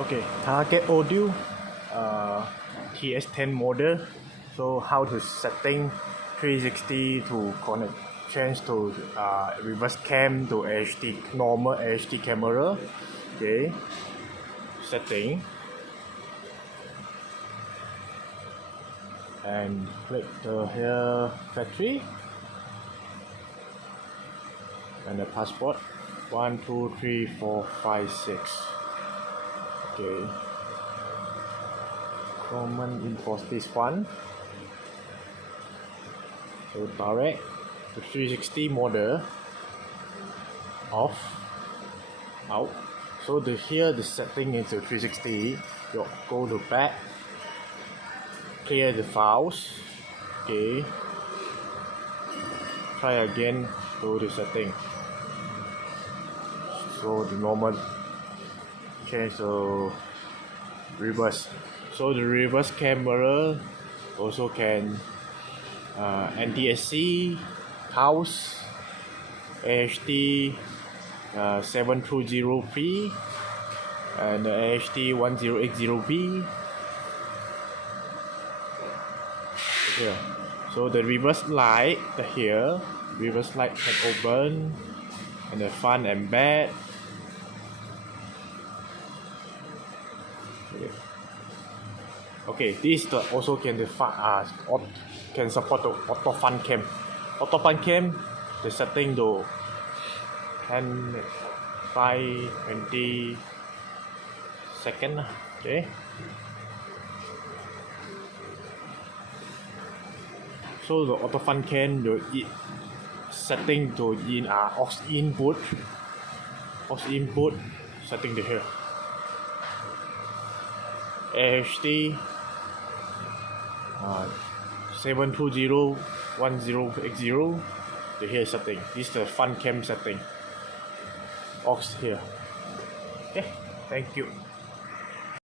Okay, target audio, TS10 model. So how to setting 360 to connect, change to reverse cam to HD, normal HD camera. Okay, setting, and click the here factory and the passport 1 2 3 4 5 6. Okay, common enforce this one. So direct to 360 model off, out. So here the setting is to 360. You go to back, clear the files. Okay, try again to the setting. So the normal, change to reverse. So the reverse camera also can NTSC, house, HD 720p and HD 1080p. Here. So the reverse light here, reverse light can open, and the front and back. Okay, this also can can support the auto front cam. Auto front cam, the setting to 10 5 20 second. Okay. So the auto front cam, the setting to in aux input setting to here. HD 720 1080, the here setting. This is the front cam setting. Aux here. Okay, thank you.